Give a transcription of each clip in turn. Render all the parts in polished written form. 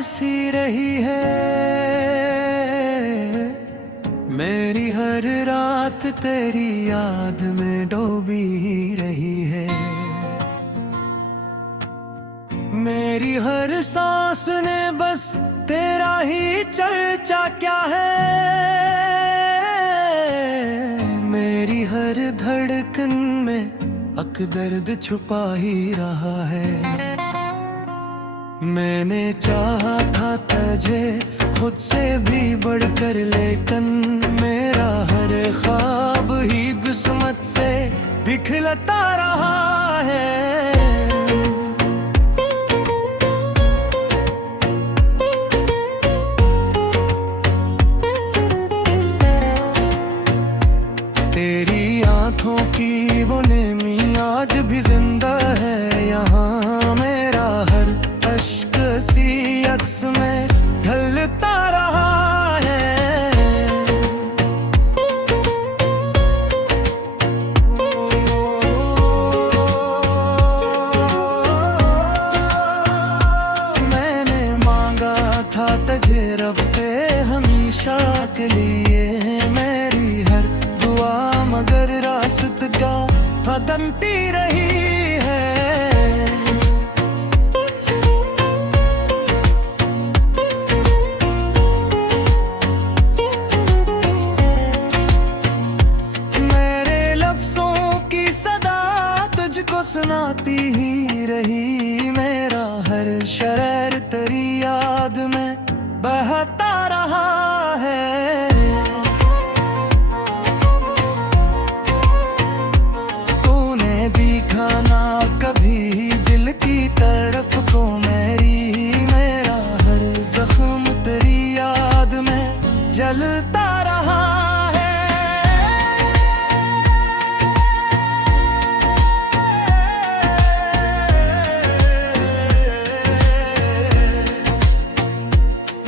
सी रही है, मेरी हर रात तेरी याद में डूबी रही है। मेरी हर सांस ने बस तेरा ही चर्चा क्या है, मेरी हर धड़कन में अक दर्द छुपा ही रहा है। मैंने चाहा था तुझे खुद से भी बढ़कर, लेकिन मेरा हर ख्वाब ही किस्मत से बिखरता रहा है। तेरी आंखों की वो नेमी आज भी जिंदा है यहाँ, मेरा हर अश्क सी अक्स में ढलता रहा है। मैंने मांगा था तुझे रब से हमेशा के लिए, मेरी हर दुआ मगर रास्ता बदलती रही है। मेरे लफ्जों की सदा तुझको सुनाती ही रही, मेरा हर शरर तेरी याद में बहता रहा है। ना कभी दिल की तड़प को मेरी, मेरा हर जख्म तेरी याद में जलता रहा है।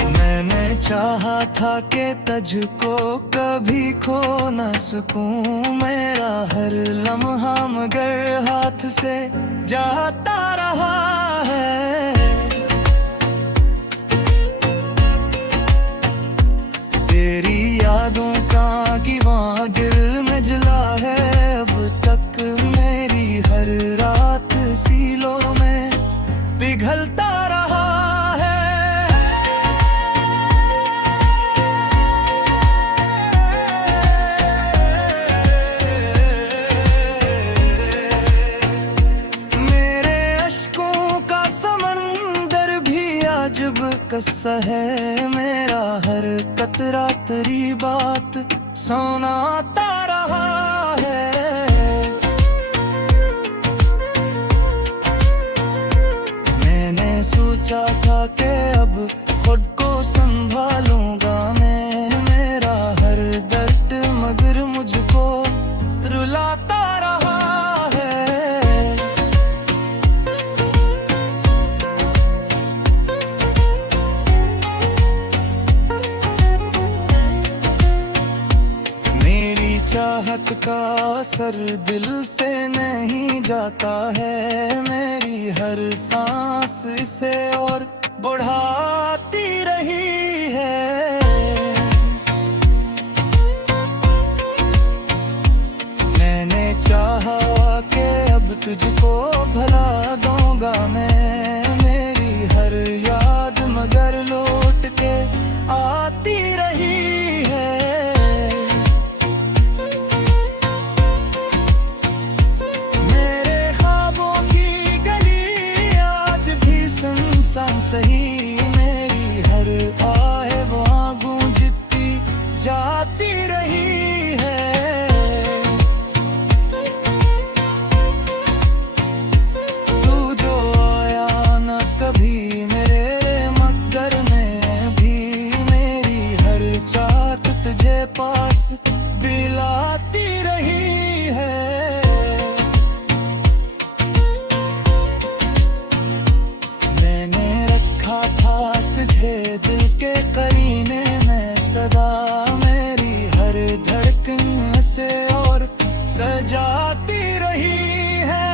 मैंने चाहा था कि तुझको कभी खो न सकूं, मेरा हर लम्हा मगर हाथ से जाता रहा है। तेरी यादों का कीवां दिल में जला है अब तक, मेरी हर रात सीलों में पिघलता रहा है। कस्सा है मेरा हर कतरा तेरी बात सुनाता रहा है। मैंने सोचा था कि अब खुद को संभालूंगा मैं, मेरा हर दर्द मगर मुझको रुलाता रहा है। चाहत का असर दिल से नहीं जाता है, मेरी हर सांस इसे और बढ़ाती रही है। मैंने चाहा कि अब तुझको भला दूंगा मैं, मेरी हर याद मगर लौट के आती रही है। सही मेरी हर आए वहाँ गूंजती जाती रही है। तू जो आया न कभी मेरे मगर में भी, मेरी हर चाहत तुझे पास बिलाती रही है। दिल के करीने में सदा, मेरी हर धड़कन से और सजाती रही है।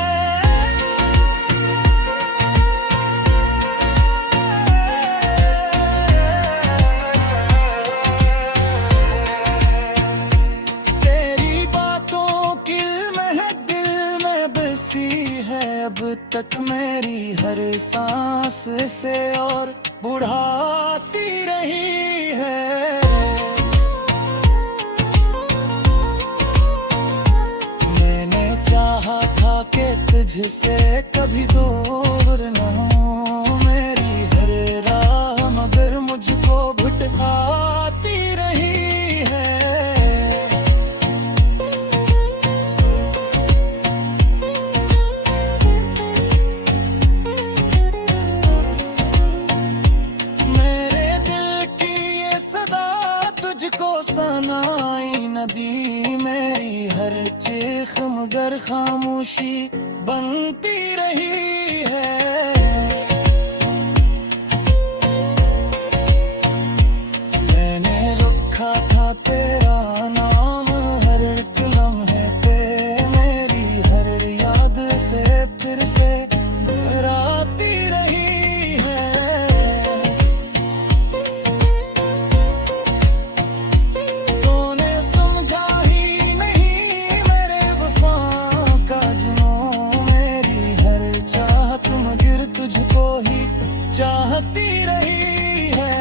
अब तक मेरी हर सांस से और बुढ़ाती रही है। मैंने चाहा था कि तुझसे कभी दूर न हो मेरी हर राह, मगर मुझको भटकाती रही है। मेरे दिल की ये सदा तुझको सनाई न दी, मेरी हर चीख मगर खामोशी बनती रही है। मैंने रखा था तेरा नाम हर एक लम्हे पे, मेरी हर याद से फिर से राती रही है। तूने समझा ही नहीं मेरे वफा का जुनून, मेरी हर चाहत मगर तुझको ही चाहती रही है।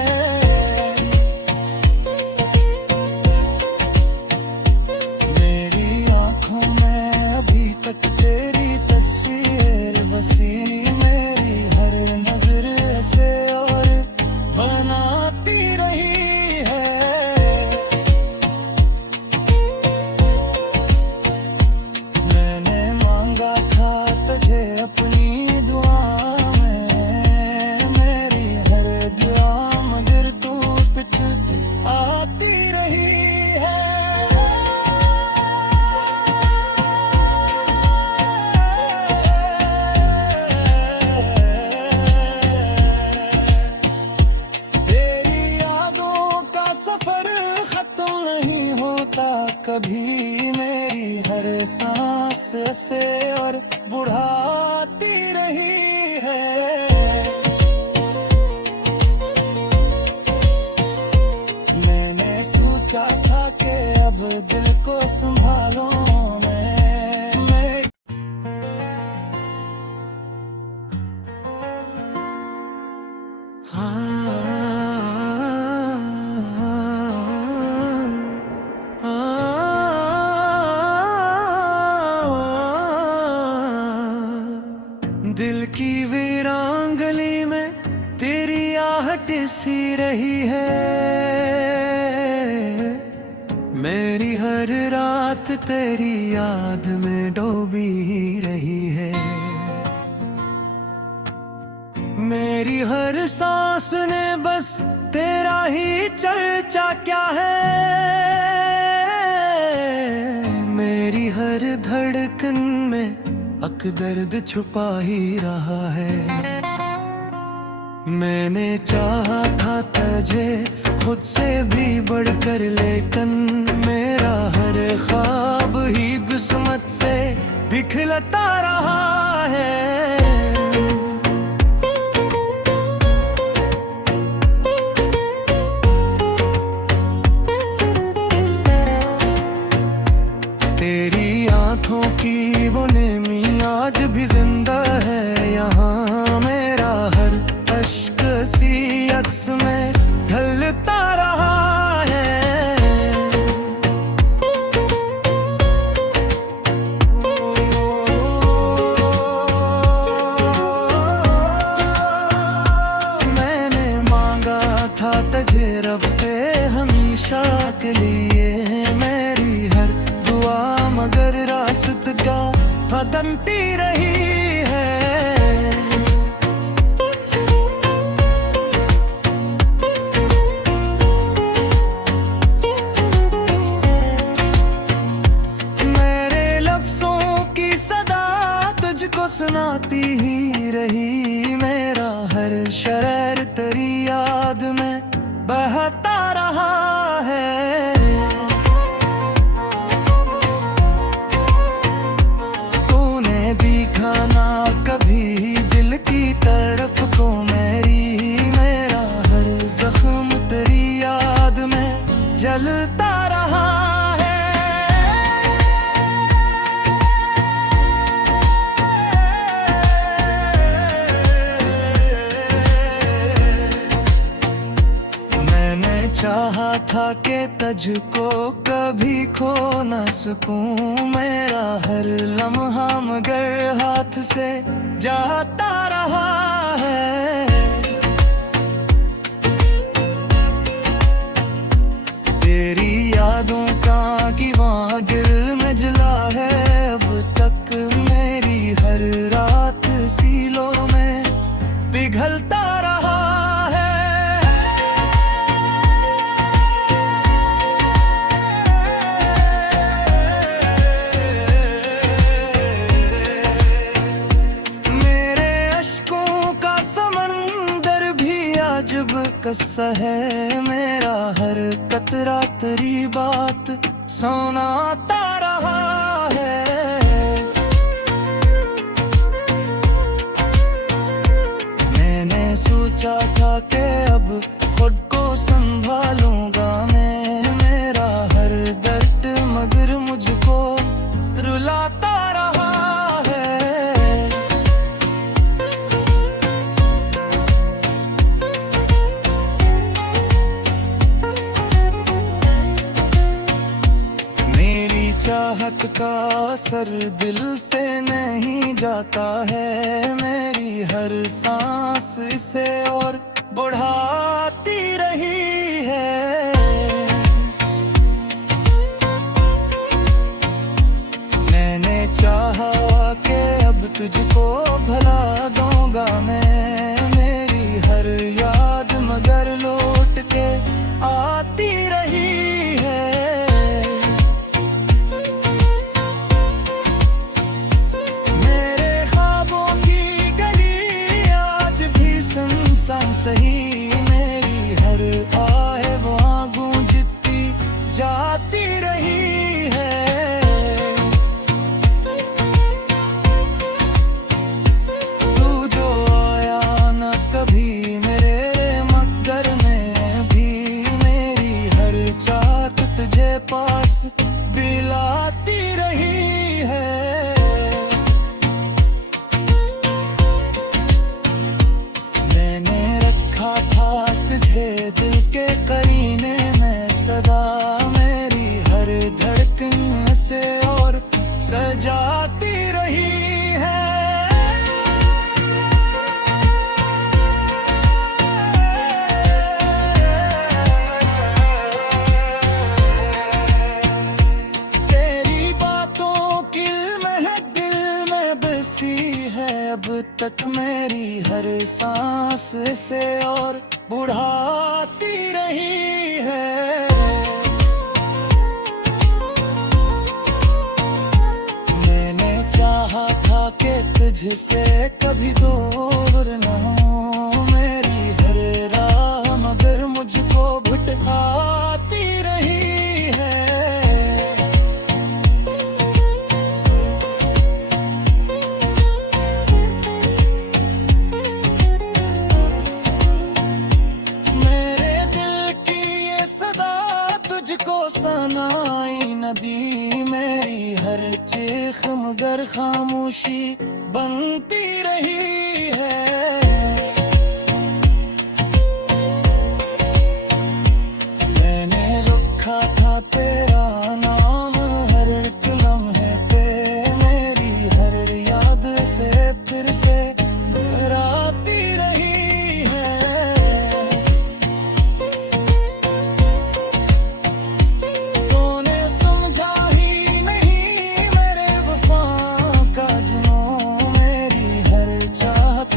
मेरी आंखों में अभी तक तेरी तस्वीर बसी, मेरी हर नजर से और बनाती रही है। मैंने मांगा था तुझे अपनी दुआ में, मेरी हर दुआ मगर तू पिट आती रही है। तेरी यादों का सफर खत्म नहीं होता कभी, मेरी हर सांस से और बुढ़ाती रही है। मैंने सोचा था कि अब दिल को संभालो मैं दिल की वीरान गली में तेरी आहट सी रही है। मेरी हर रात तेरी याद में डूबी ही रही है। मेरी हर सांस ने बस तेरा ही चर्चा क्या है। मेरी हर धड़कन में अक दर्द छुपा ही रहा है। मैंने चाहा था तुझे खुद से भी बढ़कर, लेकिन मेरा हर ख्वाब ही किस्मत से बिखरता रहा है। तेरी आंखों की वो नेमी आज भी जिंदा है यहाँ, मेरा हर अश्क सी अक्स में ढलता रहा है। मैंने मांगा था तुझे रब से हमेशा के लिए, मेरी हर दुआ मगर रास्त का बदलती रही है। मेरे लफ्जों की सदा तुझको सुनाती ही रही, मेरा हर शरर तेरी याद में बहता रहा है। ना कभी दिल की तड़प को मेरी, मेरा हर जख्म तेरी याद में जलता रहा है। था कि तुझको कभी खो न सकूं, मेरा हर लम्हा मगर हाथ से जाता रहा है। तेरी यादों का कीवां दिल में जला है, अब तक मेरी हर रात सीलों में पिघलता रहा है। मेरे अश्कों का समंदर भी अजब किस्सा है, मेरा हर कतरा तेरी बात सुनाता रहा है। मैंने सोचा था कि अब खुद को संभालूंगा मैं, मेरा हर दर्द मगर मुझको रुलाता रहा है। मेरी चाहत का असर दिल से नहीं जाता है, मेरी हर सांस इसे और बढ़ाती रही है। मैंने चाहा कि अब तुझको भला दूंगा मैं, मेरी हर याद मगर लौट के आती रही है। मेरे ख्वाबों की गली आज भी सुनसान सही, मेरी हर आह वहाँ गूंजती जाती रही है। तू जो आया न कभी मेरे मकदर में भी, मेरी हर चाहत तुझे पास बिलाती रही है। मैंने रखा था तुझे दिल के करीने में सदा, मेरी हर धड़कन से और सजाती रही है। तेरी बातों की महक दिल में बसी है, अब तक मेरी हर सांस से और बढ़ाती रही है। मैंने चाहा था कि तुझसे कभी दूर न हो, मेरी हर राह मगर मुझको भटकाती रही है। मेरे दिल की ये सदा तुझको सनाई न दी, मेरी हर चीख मगर खामोशी बनती रही है। मैंने रखा था तेरा नाम हर एक लम्हे पे, मेरी हर याद से फिर से राती रही है। तूने समझा ही नहीं मेरे वफा का जुनून, मेरी हर चाहत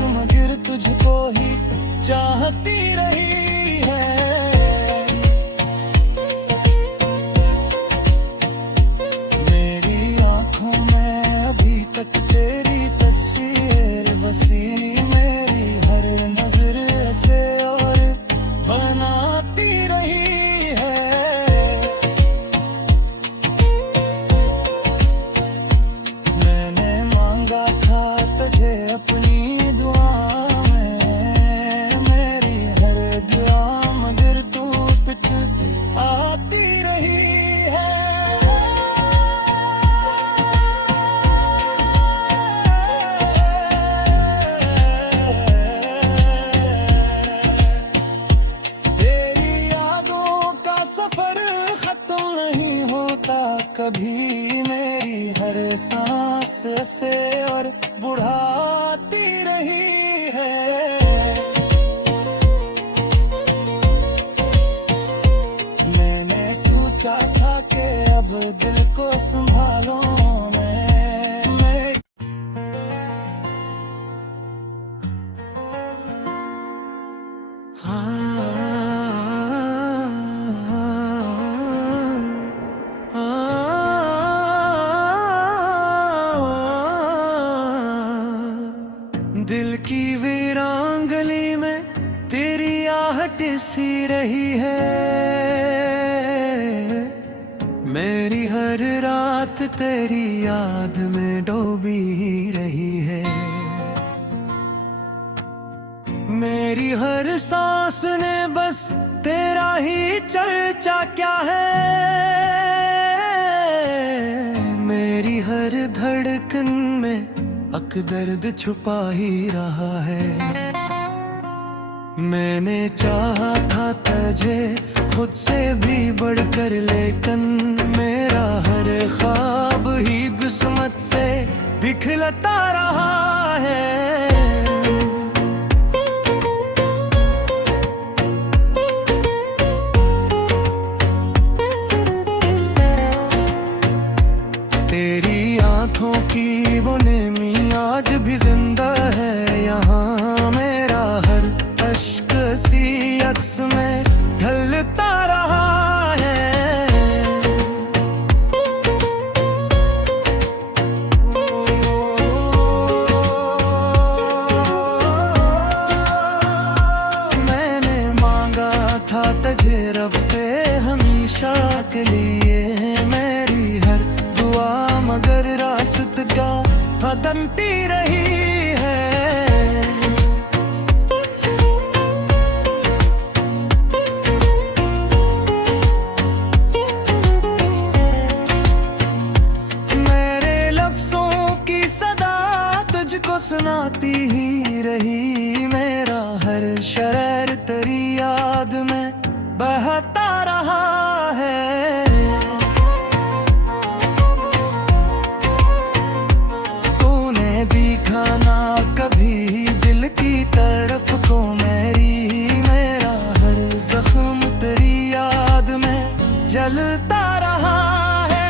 से और बुढ़ाती रही है। मैंने सोचा था कि अब दिल को संभालो मैं दिल की वीरान गली में तेरी आहट सी रही है। मेरी हर रात तेरी याद में डूबी ही रही है। मेरी हर सांस ने बस तेरा ही चर्चा क्या है। मेरी हर धड़कन में अक दर्द छुपा ही रहा है। मैंने चाहा था तुझे खुद से भी बढ़कर, लेकिन मेरा हर ख्वाब ही किस्मत से बिखरता रहा है। तेरी आंखों की वो नेमी आज भी जिंदा है यहाँ। मेरा हर अश्क सी अक्स में ढलता रहा है। मैंने मांगा था तुझे रब से हमेशा के लिए मेरी हर दुआ, मगर रास्त का बदलती रही है। मेरे लफ्जों की सदा तुझको सुनाती ही रही। मेरा हर शरर तेरी याद में बहता रहा है। ना कभी दिल की तड़प को मेरी। मेरा हर जख्म तेरी याद में जलता रहा है।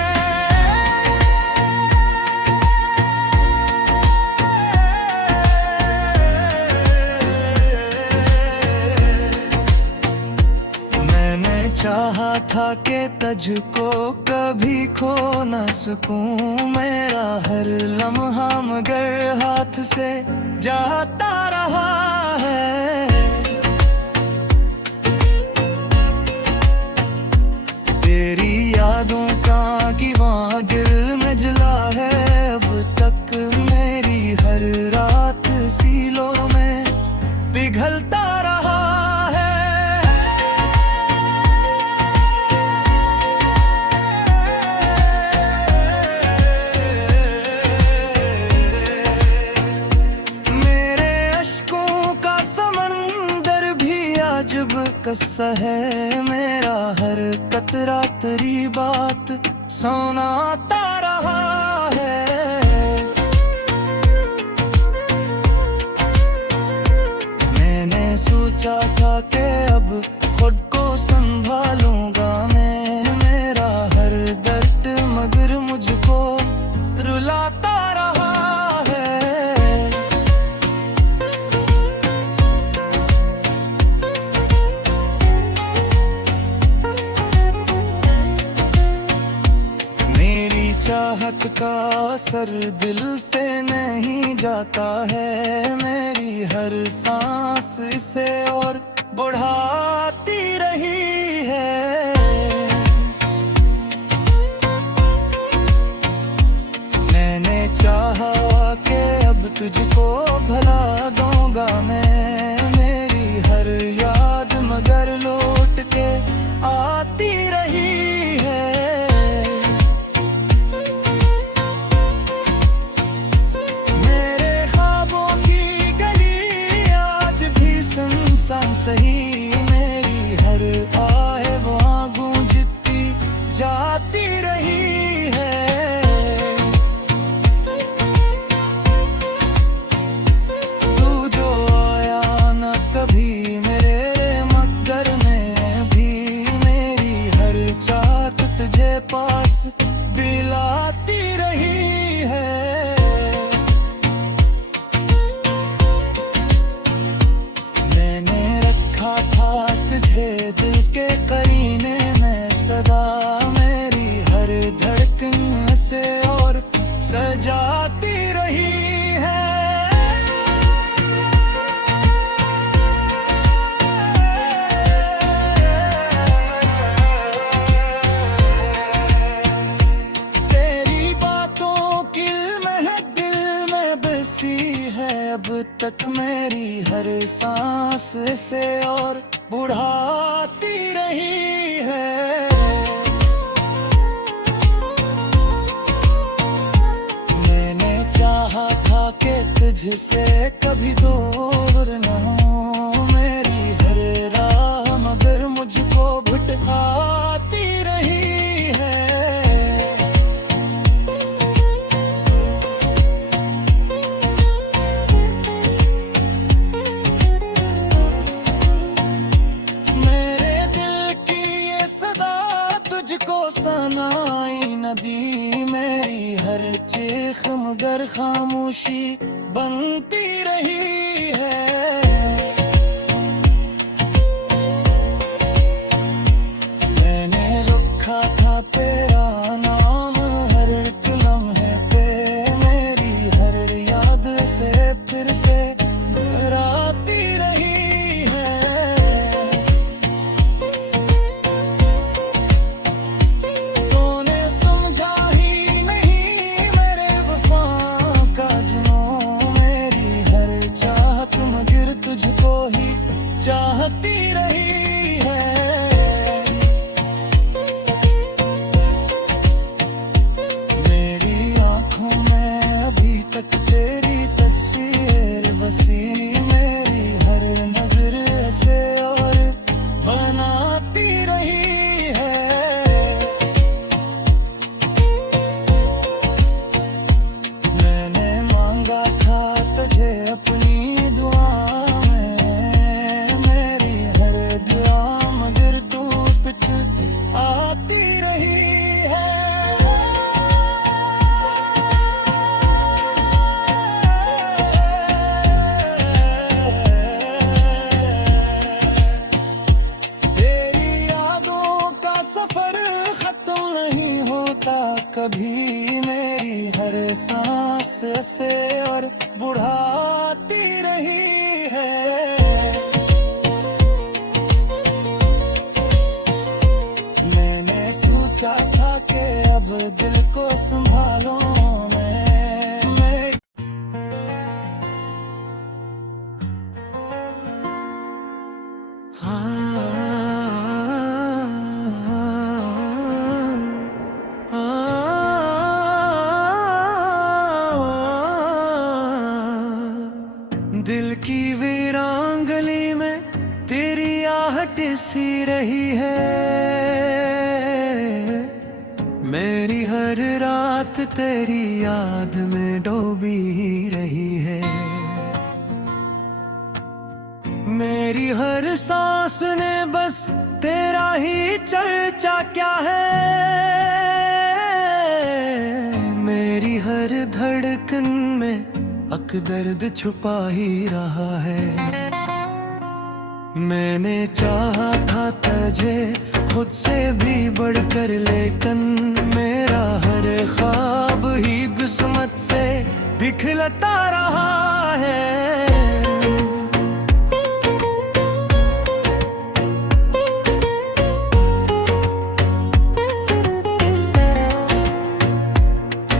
मैंने चाहा था कि तुझको कभी खो न सकूं। मेरा हर लम्हा मगर हाथ से जाता रहा है। तेरी यादों का कीवां दिल में जला है अब तक। मेरी हर रात सीलों में पिघलता रहा है। अजब कस्सा है मेरा हर कतरा तेरी बात सुनाता रहा है। मैंने सोचा था कि अब खुद को संभालूंगा मैं। मेरा हर दर्द मगर मुझको रुलाता रहा है। चाहत का असर दिल से नहीं जाता है। मेरी हर सांस इसे और बढ़ाती रही है। मैंने चाहा कि अब तुझको भला दूंगा मैं। मेरी हर याद मगर लौट के आती रही है। सही मेरी हर आए वहाँ गूंजती जाती रही है। अब तक मेरी हर सांस से और बुढ़ाती रही है। मैंने चाहा था कि तुझसे कभी दूर न हो मेरी हर राह, मगर मुझको भटकाती रही है। तुझको सनाई नदी मेरी हर चीख, मगर खामोशी बनती रही है। मैंने रखा था तेरा नाम हर एक लम्हे पे, मेरी हर याद से फिर से डराती रही है। तुझको ही चाहती रही है। मेरी आंखों में अभी तक तेरी तस्वीर बसी, मेरी हर नजर से और बनाती रही है। मैंने मांगा था तुझे अपनी दुआ, कभी मेरी हर सांस से और बुढ़ाती रही है। मैंने सोचा था कि अब दिल को संभालो मैं। दिल की वीरान गली में तेरी आहट सी रही है। मेरी हर रात तेरी याद में डूबी ही रही है। मेरी हर सांस ने बस तेरा ही चर्चा क्या है। मेरी हर धड़कन में अक दर्द छुपा ही रहा है। मैंने चाहा था तुझे खुद से भी बढ़कर, लेकिन मेरा हर ख्वाब ही किस्मत से बिखरता रहा है।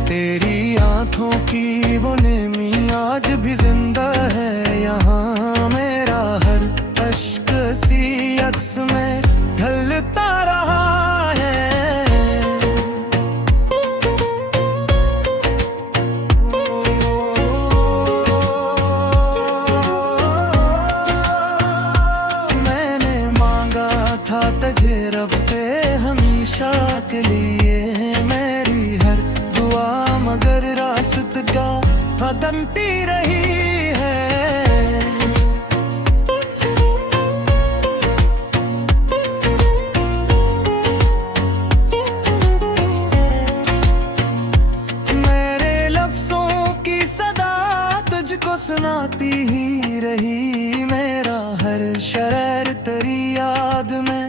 तेरी आंखों की वो नेमी आज भी जिंदा है यहाँ। मेरा हर अश्क सी अक्स में ढलता रहा है। मैंने मांगा था तुझे रब से हमेशा के लिए, मेरी हर दुआ मगर रास्ते का बदलती रही है। मेरे लफ्जों की सदा तुझको सुनाती ही रही। मेरा हर शरर तेरी याद में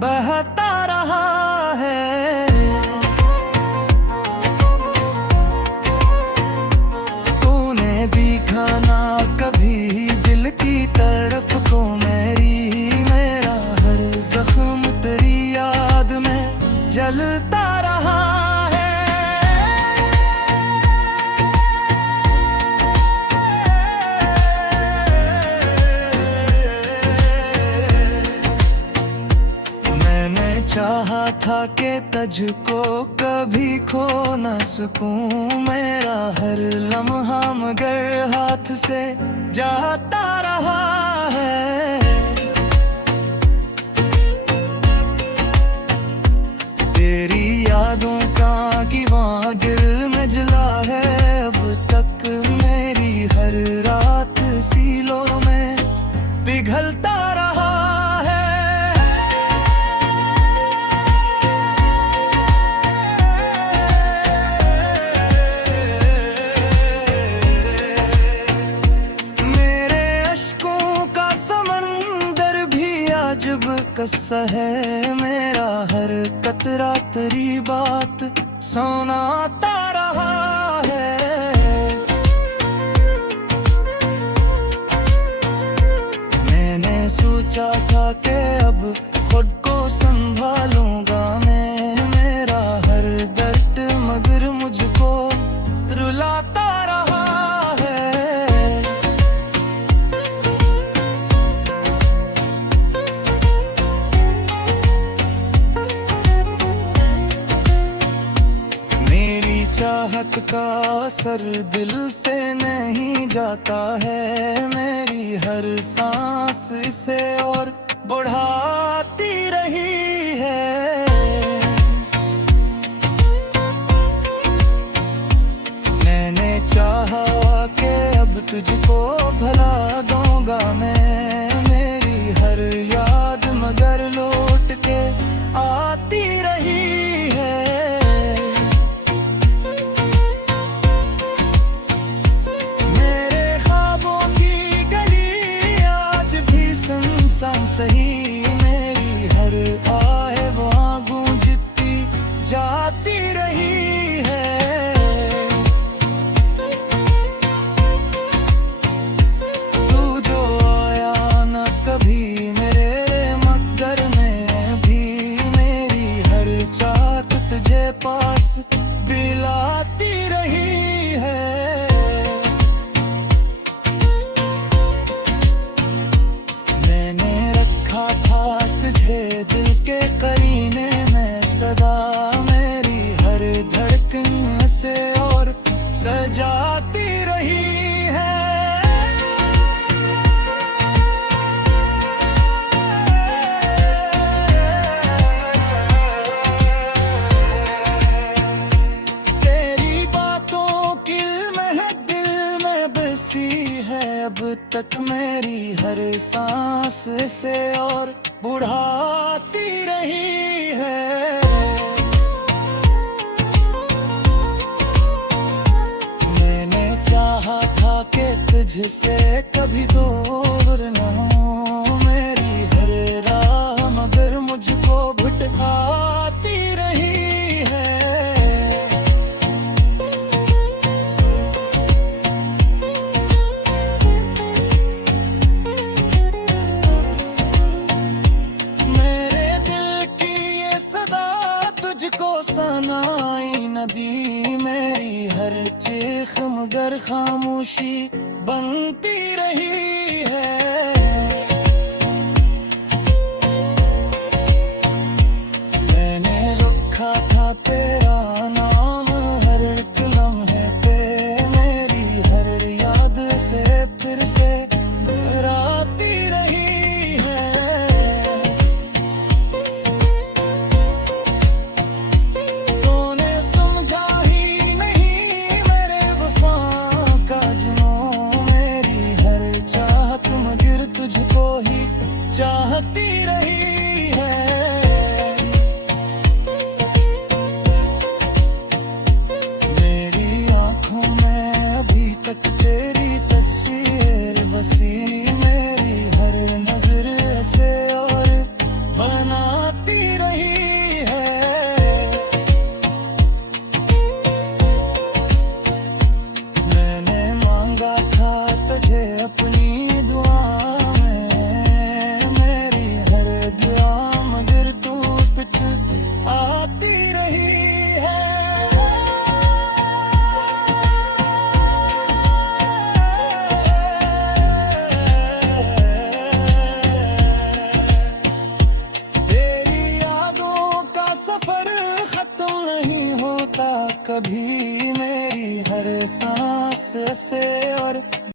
बहता रहा है। ना कभी दिल की तड़प को मेरी, मेरा हर जख्म तेरी याद में जलता रहा है। तुझको कभी खो न सकूं। मेरा हर लम्हा मगर हाथ से जाता रहा है। तेरी यादों का कीवां दिल में जला है अब तक। मेरी हर रात सीलों में पिघलता रहा है। मेरे अश्कों का समंदर भी अजब कस्सा है। मेरा हर कतरा तेरी बात सुनाता रहा है। मैंने सोचा था कि अब खुद को संभालूंगा मैं। मेरा हर दर्द मगर मुझको रुलाता रहा है। मेरी चाहत का असर दिल से नहीं जाता है। मेरी हर सांस इसे और बढ़ाती रही है। मैंने चाहा कि अब तुझको भला दूंगा मैं। मेरी हर याद मगर लौट के आती रही है। मेरे ख्वाबों की गली आज भी सुनसान सही। मेरी हर आए वहाँ गूंजती जाती रही है। तू जो आया न कभी मेरे मकदर में भी। मेरी हर चाहत तुझे पास बिलाती रही है। मैंने रखा था तुझे दिल के करीने में सदा। मेरी हर धड़कन से और सजाती रही है। तेरी बातों की महक दिल में बसी है अब तक। मेरी हर सांस से और बढ़ाती रही है। मैंने चाहा था कि तुझसे कभी दूर न हो। मेरी हर राह मगर मुझको भटकाती रही है। मेरे दिल की ये सदा तुझको सनाई न दी। मेरी हर चीख मगर खामोशी बनती रही है। मैंने रखा था तेरा नाम हर एक लम्हे पे। मेरी हर याद से फिर से राती रही है। तूने समझा ही नहीं मेरे वफा का जुनून। मेरी हर चाहत से और